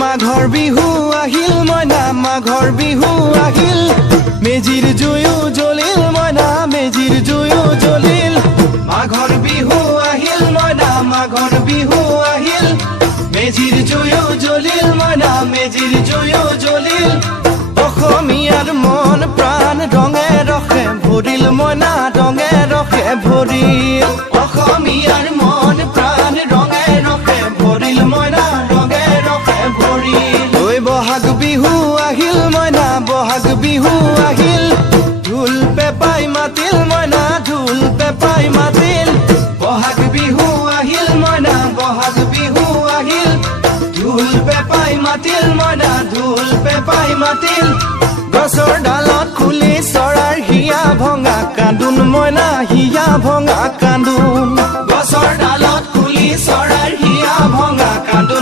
মাঘৰ বিহু আহিল মইনা মাঘৰ বিহু আহিল মেজিৰ জুয়ো জ্বলিল মইনা মেজিৰ জুয়ো জ্বলিল মাঘৰ বিহু আহিল মইনা মাঘৰ বিহু আহিল মেজিৰ জুয়ো জ্বলিল মইনা মেজিৰ জুয়ো জ্বলিল অসমীয়াৰ মন প্ৰাণ ৰঙে ৰখে ভৰিল মইনা ৰঙে ৰখে ভৰিল অসমীয়াৰ মন প্ৰাণ ৰঙে ৰখে ভৰিল মইনা ৰঙে ৰখে ভৰিল ঐ বহাগ বিহু আহিল মইনা বহাগ বিহু আহিল ঢোল পেপাই মাতিল মইনা ঢোল পেপাই মাতিল বহাগ বিহু আহিল মইনা বহাগ বিহু আহিল ঢোল পেপাই মাতিল মইনা ঢোল পেপাই মাতিল গছৰ ডালত খুলি চৰাৰ হিয়া ভঙা কান্দোন মইনা হিয়া ভঙা কান্দোন গছৰ ডালত খুলি চৰাৰ হিয়া ভঙা কান্দোন